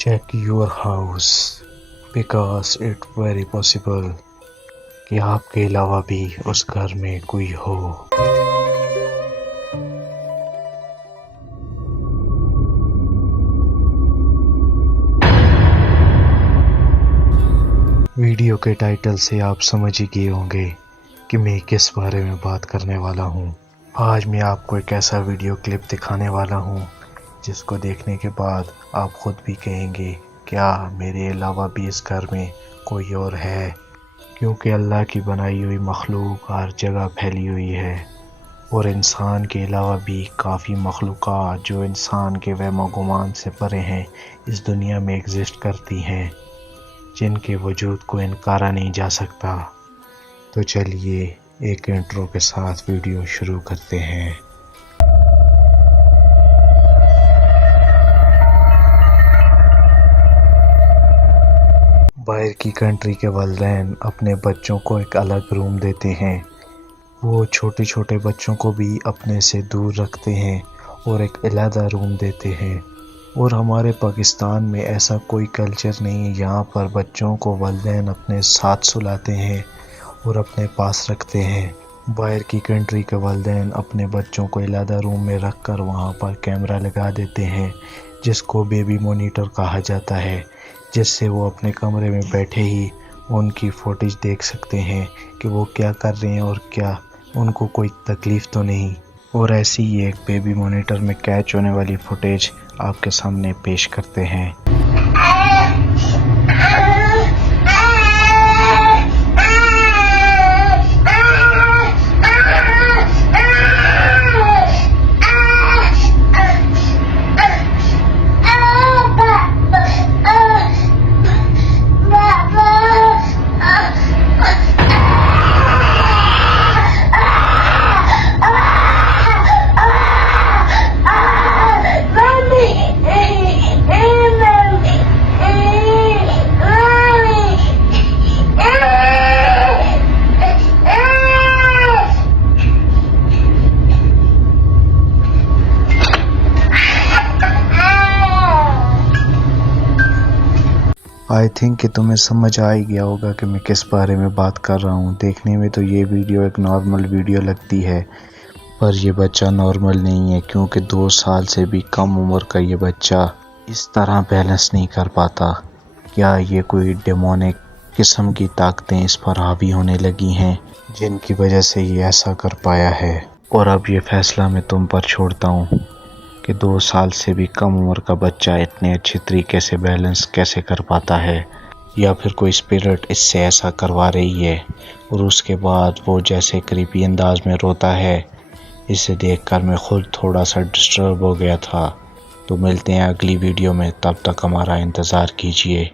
check your house because it very possible کہ آپ کے علاوہ بھی اس گھر میں کوئی ہو۔ ویڈیو کے ٹائٹل سے آپ سمجھ ہی گئے ہوں گے کہ میں کس بارے میں بات کرنے والا ہوں۔ آج میں آپ کو ایک ایسا ویڈیو کلپ دکھانے والا ہوں جس کو دیکھنے کے بعد آپ خود بھی کہیں گے کیا میرے علاوہ بھی اس گھر میں کوئی اور ہے، کیونکہ اللہ کی بنائی ہوئی مخلوق ہر جگہ پھیلی ہوئی ہے، اور انسان کے علاوہ بھی کافی مخلوقات جو انسان کے وہم و گمان سے پرے ہیں اس دنیا میں ایگزسٹ کرتی ہیں، جن کے وجود کو انکارا نہیں جا سکتا۔ تو چلیے ایک انٹرو کے ساتھ ویڈیو شروع کرتے ہیں۔ باہر کی کنٹری کے والدین اپنے بچوں کو ایک الگ روم دیتے ہیں، وہ چھوٹے چھوٹے بچوں کو بھی اپنے سے دور رکھتے ہیں اور ایک علیحدہ روم دیتے ہیں، اور ہمارے پاکستان میں ایسا کوئی کلچر نہیں ہے۔ یہاں پر بچوں کو والدین اپنے ساتھ سلاتے ہیں اور اپنے پاس رکھتے ہیں۔ باہر کی کنٹری کے والدین اپنے بچوں کو علیحدہ روم میں رکھ کر وہاں پر کیمرہ لگا دیتے ہیں جس کو بیبی مانیٹر کہا جاتا ہے، جس سے وہ اپنے کمرے میں بیٹھے ہی ان کی فوٹیج دیکھ سکتے ہیں کہ وہ کیا کر رہے ہیں اور کیا ان کو کوئی تکلیف تو نہیں۔ اور ایسی ہی ایک بیبی مانیٹر میں کیچ ہونے والی فوٹیج آپ کے سامنے پیش کرتے ہیں۔ آئی تھنک کہ تمہیں سمجھ آ ہی گیا ہوگا کہ میں کس بارے میں بات کر رہا ہوں۔ دیکھنے میں تو یہ ویڈیو ایک نارمل ویڈیو لگتی ہے، پر یہ بچہ نارمل نہیں ہے، کیونکہ 2 سال سے بھی کم عمر کا یہ بچہ اس طرح بیلنس نہیں کر پاتا۔ کیا یہ کوئی ڈیمونک قسم کی طاقتیں اس پر حاوی ہونے لگی ہیں جن کی وجہ سے یہ ایسا کر پایا ہے؟ اور اب یہ فیصلہ میں تم پر چھوڑتا ہوں کہ 2 سال سے بھی کم عمر کا بچہ اتنے اچھے طریقے سے بیلنس کیسے کر پاتا ہے، یا پھر کوئی اسپرٹ اس سے ایسا کروا رہی ہے، اور اس کے بعد وہ جیسے کریپی انداز میں روتا ہے۔ اسے دیکھ کر میں خود تھوڑا سا ڈسٹرب ہو گیا تھا۔ تو ملتے ہیں اگلی ویڈیو میں، تب تک ہمارا انتظار کیجیے۔